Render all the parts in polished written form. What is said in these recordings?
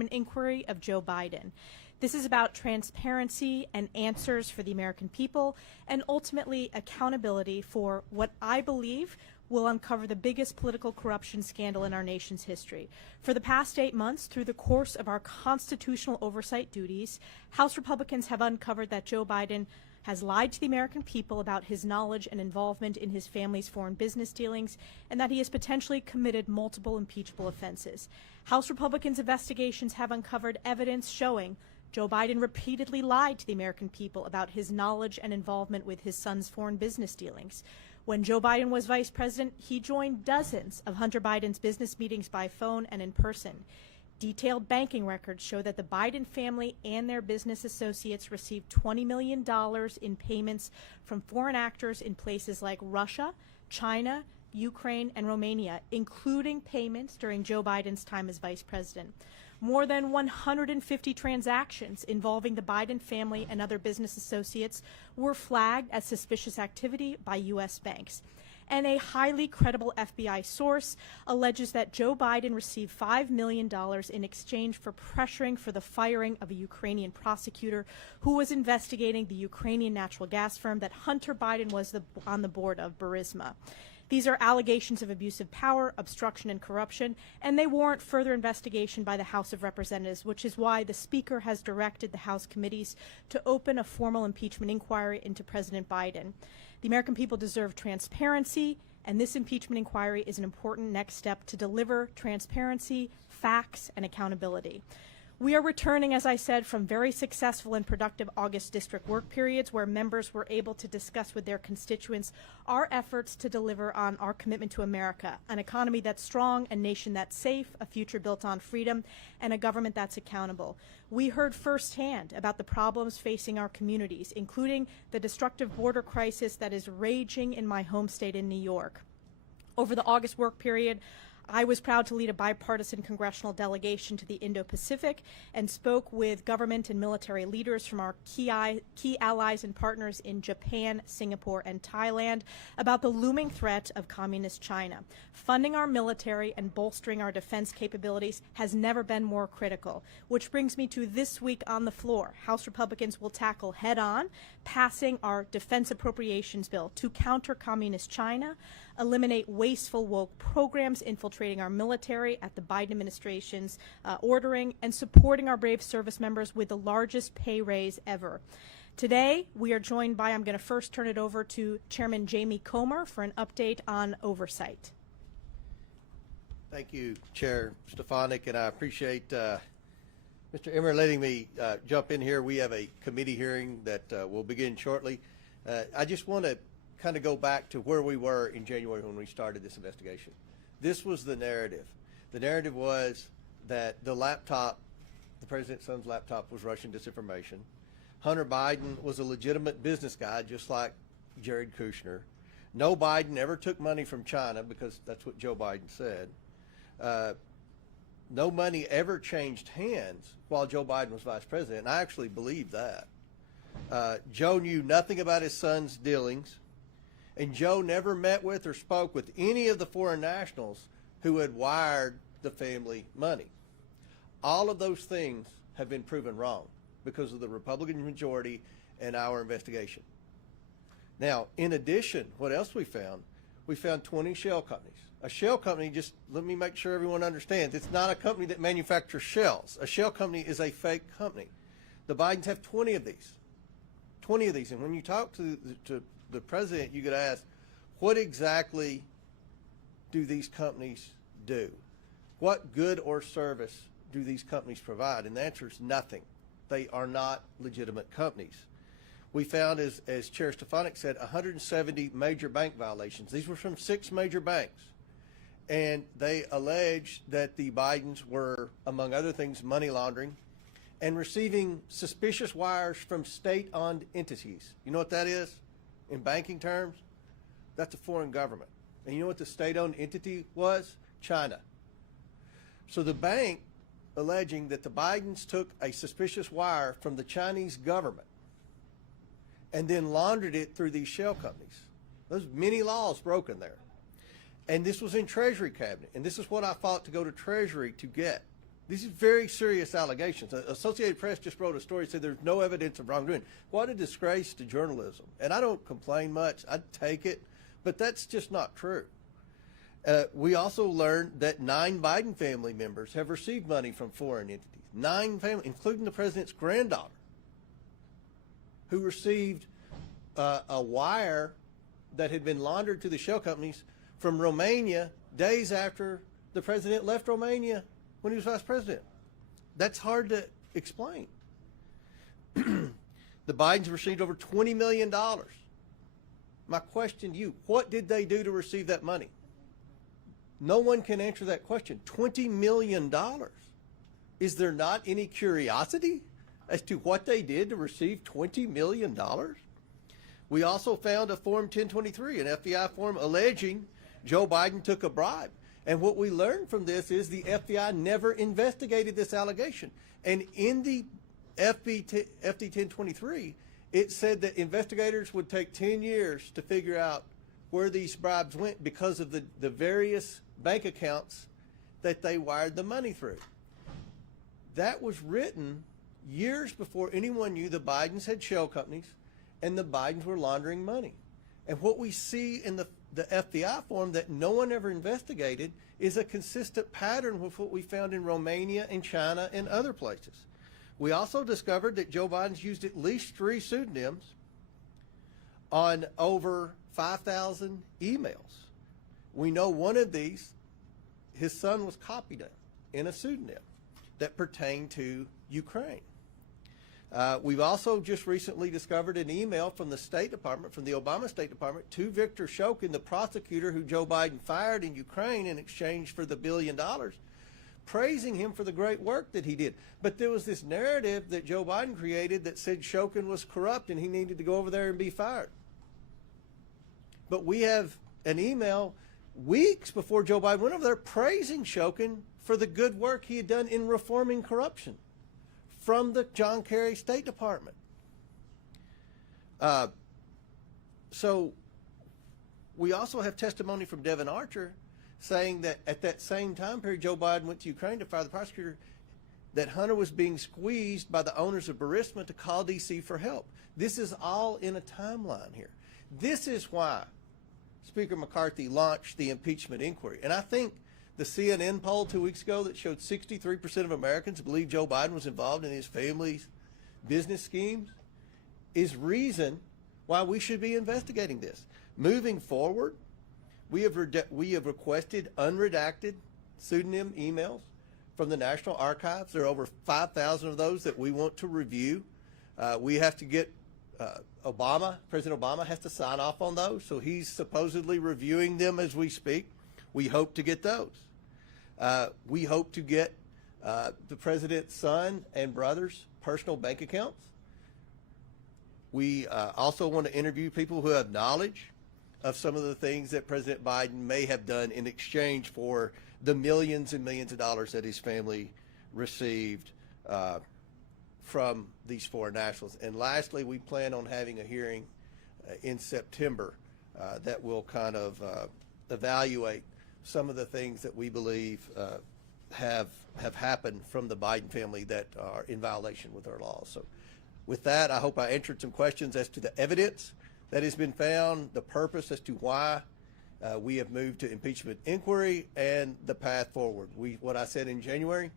impeachment inquiry of Joe Biden. This is about transparency and answers for the American people, and ultimately accountability for what I believe will uncover the biggest political corruption scandal in our nation's history. For the past 8 months, through the course of our constitutional oversight duties, House Republicans have uncovered that Joe Biden has lied to the American people about his knowledge and involvement in his family's foreign business dealings, and that he has potentially committed multiple impeachable offenses. House Republicans' investigations have uncovered evidence showing Joe Biden repeatedly lied to the American people about his knowledge and involvement with his son's foreign business dealings. When Joe Biden was vice president, he joined dozens of Hunter Biden's business meetings by phone and in person. Detailed banking records show that the Biden family and their business associates received $20 million in payments from foreign actors in places like Russia, China, Ukraine, and Romania, including payments during Joe Biden's time as vice president. More than 150 transactions involving the Biden family and other business associates were flagged as suspicious activity by U.S. banks. And a highly credible FBI source alleges that Joe Biden received $5 million in exchange for pressuring for the firing of a Ukrainian prosecutor who was investigating the Ukrainian natural gas firm that Hunter Biden was on the board of, Burisma. These are allegations of abuse of power, obstruction, and corruption, and they warrant further investigation by the House of Representatives, which is why the Speaker has directed the House committees to open a formal impeachment inquiry into President Biden. The American people deserve transparency, and this impeachment inquiry is an important next step to deliver transparency, facts, and accountability. We are returning, as I said, from very successful and productive August district work periods where members were able to discuss with their constituents our efforts to deliver on our commitment to America, an economy that's strong, a nation that's safe, a future built on freedom, and a government that's accountable. We heard firsthand about the problems facing our communities, including the destructive border crisis that is raging in my home state in New York. Over the August work period, I was proud to lead a bipartisan congressional delegation to the Indo-Pacific and spoke with government and military leaders from our key allies and partners in Japan, Singapore, and Thailand about the looming threat of communist China. Funding our military and bolstering our defense capabilities has never been more critical, which brings me to this week on the floor. House Republicans will tackle head-on passing our defense appropriations bill to counter communist China, eliminate wasteful woke programs infiltrating our military at the Biden administration's ordering, and supporting our brave service members with the largest pay raise ever. Today, we are joined by, I'm going to first turn it over to Chairman Jamie Comer for an update on oversight. Thank you, Chair Stefanik, and I appreciate Mr. Emmer letting me jump in here. We have a committee hearing that will begin shortly. I just want to kind of go back to where we were in January when we started this investigation. This was the narrative. The narrative was that the laptop, the president's son's laptop, was Russian disinformation. Hunter Biden was a legitimate business guy, just like Jared Kushner. No Biden ever took money from China, because that's what Joe Biden said. No money ever changed hands while Joe Biden was vice president, and I actually believe that. Joe knew nothing about his son's dealings, and Joe never met with or spoke with any of the foreign nationals who had wired the family money. All of those things have been proven wrong because of the Republican majority and our investigation. Now, in addition, what else we found? We found 20 shell companies. A shell company, just let me make sure everyone understands, it's not a company that manufactures shells. A shell company is a fake company. The Bidens have 20 of these. 20 of these. And when you talk to the president, you could ask, what exactly do these companies do? What good or service do these companies provide? And the answer is nothing. They are not legitimate companies. We found, as Chair Stefanik said, 170 major bank violations. These were from 6 major banks. And they alleged that the Bidens were, among other things, money laundering and receiving suspicious wires from state-owned entities. You know what that is in banking terms? That's a foreign government. And you know what the state-owned entity was? China. So the bank alleging that the Bidens took a suspicious wire from the Chinese government and then laundered it through these shell companies. There's many laws broken there. And this was in Treasury cabinet. And this is what I fought to go to Treasury to get. These are very serious allegations. Associated Press just wrote a story that said there's no evidence of wrongdoing. What a disgrace to journalism. And I don't complain much. I take it. But that's just not true. We also learned that 9 Biden family members have received money from foreign entities. 9 families, including the president's granddaughter, who received a wire that had been laundered to the shell companies from Romania days after the president left Romania when he was vice president. That's hard to explain. The Bidens received over $20 million. My question to you, what did they do to receive that money? No one can answer that question. $20 million. Is there not any curiosity as to what they did to receive $20 million? We also found a Form 1023, an FBI form alleging Joe Biden took a bribe. And what we learned from this is the FBI never investigated this allegation. And in the FD 1023, it said that investigators would take 10 years to figure out where these bribes went because of the various bank accounts that they wired the money through. That was written years before anyone knew the Bidens had shell companies and the Bidens were laundering money. And what we see in the FBI form that no one ever investigated is a consistent pattern with what we found in Romania and China and other places. We also discovered that Joe Biden's used at least 3 pseudonyms on over 5,000 emails. We know one of these, his son was copied in a pseudonym that pertained to Ukraine. We've also just recently discovered an email from the State Department, from the Obama State Department, to Viktor Shokin, the prosecutor who Joe Biden fired in Ukraine in exchange for the $1 billion, praising him for the great work that he did. But there was this narrative that Joe Biden created that said Shokin was corrupt and he needed to go over there and be fired. But we have an email weeks before Joe Biden went over there praising Shokin for the good work he had done in reforming corruption from the John Kerry State Department. So we also have testimony from Devin Archer saying that at that same time period Joe Biden went to Ukraine to fire the prosecutor, that Hunter was being squeezed by the owners of Burisma to call D.C. for help. This is all in a timeline here. This is why Speaker McCarthy launched the impeachment inquiry. And I think the CNN poll 2 weeks ago that showed 63% of Americans believe Joe Biden was involved in his family's business schemes is reason why we should be investigating this. Moving forward, we have requested unredacted pseudonym emails from the National Archives. There are over 5,000 of those that we want to review. We have to get President Obama has to sign off on those, so he's supposedly reviewing them as we speak. We hope to get those. We hope to get the president's son and brother's personal bank accounts. We also want to interview people who have knowledge of some of the things that President Biden may have done in exchange for the millions and millions of dollars that his family received from these foreign nationals. And lastly, we plan on having a hearing in September that will kind of evaluate some of the things that we believe have happened from the Biden family that are in violation with our laws. So with that, I hope I answered some questions as to the evidence that has been found, the purpose as to why we have moved to impeachment inquiry, and the path forward. What I said in January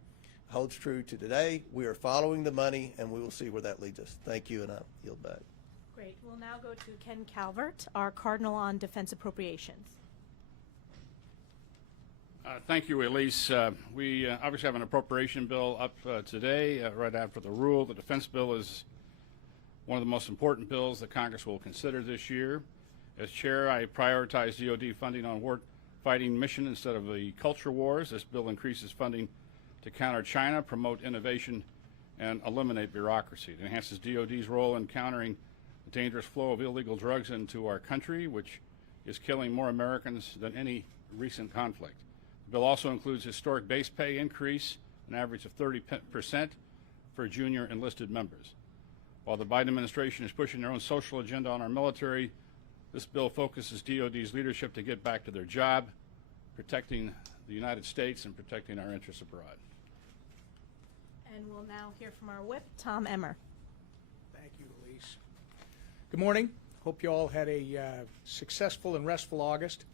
holds true to today. We are following the money, and we will see where that leads us. Thank you, and I yield back. Great. We'll now go to Ken Calvert, our Cardinal on Defense Appropriations. Thank you, Elise. We obviously have an appropriation bill up today, right after the rule. The defense bill is one of the most important bills that Congress will consider this year. As chair, I prioritize DoD funding on war-fighting mission instead of the culture wars. This bill increases funding to counter China, promote innovation, and eliminate bureaucracy. It enhances DoD's role in countering the dangerous flow of illegal drugs into our country, which is killing more Americans than any recent conflict. The bill also includes historic base pay increase, an average of 30% for junior enlisted members. While the Biden administration is pushing their own social agenda on our military, this bill focuses DoD's leadership to get back to their job, protecting the United States and protecting our interests abroad. And we'll now hear from our whip, Tom Emmer. Thank you, Elise. Good morning. Hope you all had a successful and restful August.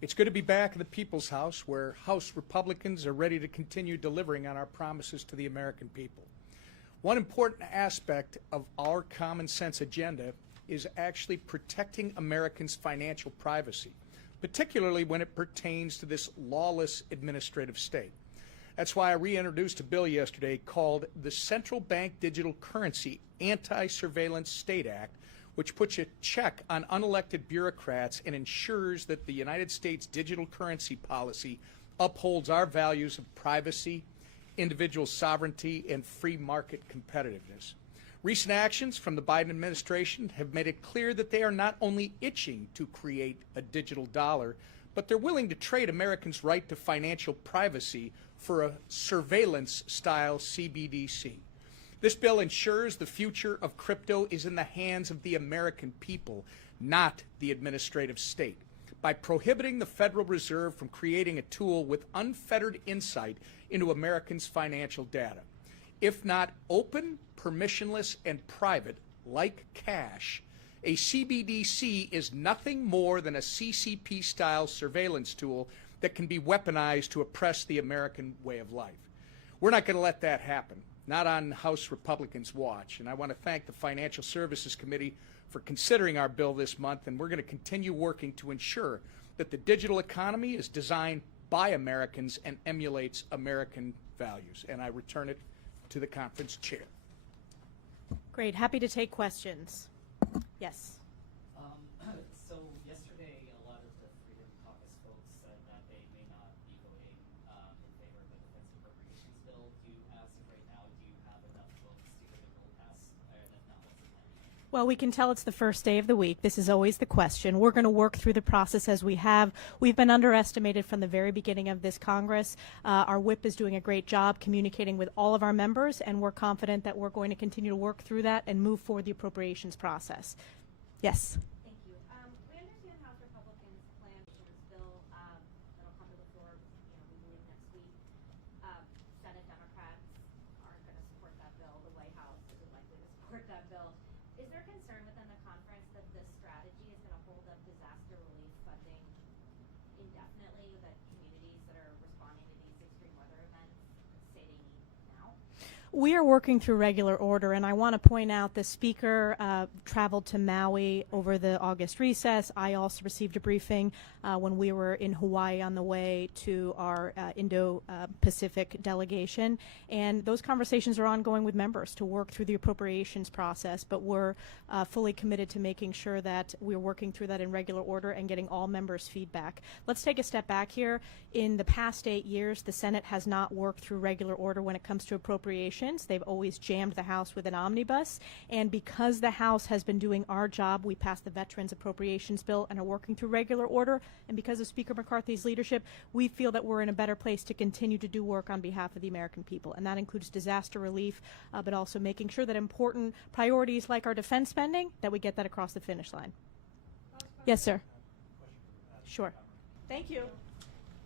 It's good to be back in the People's House, where House Republicans are ready to continue delivering on our promises to the American people. One important aspect of our common sense agenda is actually protecting Americans' financial privacy, particularly when it pertains to this lawless administrative state. That's why I reintroduced a bill yesterday called the Central Bank Digital Currency Anti-Surveillance State Act, which puts a check on unelected bureaucrats and ensures that the United States digital currency policy upholds our values of privacy, individual sovereignty, and free market competitiveness. Recent actions from the Biden administration have made it clear that they are not only itching to create a digital dollar, but they're willing to trade Americans' right to financial privacy for a surveillance-style CBDC. This bill ensures the future of crypto is in the hands of the American people, not the administrative state, by prohibiting the Federal Reserve from creating a tool with unfettered insight into Americans' financial data. If not open, permissionless, and private, like cash, a CBDC is nothing more than a CCP-style surveillance tool that can be weaponized to oppress the American way of life. We're not going to let that happen, not on House Republicans' watch. And I want to thank the Financial Services Committee for considering our bill this month, and we're going to continue working to ensure that the digital economy is designed by Americans and emulates American values. And I return it to the conference chair. Great. Happy to take questions. Yes. So yesterday, a lot of the Freedom Caucus folks said that they may not be voting in favor of the defense appropriations bill. As of right now, do you have enough votes to get the bill passed? And if not, what's the plan? Well, we can tell it's the first day of the week. This is always the question. We're going to work through the process as we have. We've been underestimated from the very beginning of this Congress. Our whip is doing a great job communicating with all of our members, and we're confident that we're going to continue to work through that and move forward the appropriations process. Yes. Thank you. We understand House Republicans plan to this bill that'll come to the floor, we believe next week. Senate Democrats aren't going to support that bill. The White House isn't likely to support that bill. Is there concern within the conference that this strategy is going to hold up disaster relief funding indefinitely, that communities that are responding to these extreme weather events say they need now? We are working through regular order, and I want to point out the Speaker traveled to Maui over the August recess. I also received a briefing when we were in Hawaii on the way to our Indo-Pacific delegation, and those conversations are ongoing with members to work through the appropriations process, but we're fully committed to making sure that we're working through that in regular order and getting all members' feedback. Let's take a step back here. In the past 8 years, the Senate has not worked through regular order when it comes to appropriations. They've always jammed the House with an omnibus, and because the House has been doing our job, we passed the Veterans Appropriations Bill and are working through regular order, and because of Speaker McCarthy's leadership, we feel that we're in a better place to continue to do work on behalf of the American people, and that includes disaster relief, but also making sure that important priorities like our defense spending, that we get that across the finish line. Yes, sir. Sure. Thank you.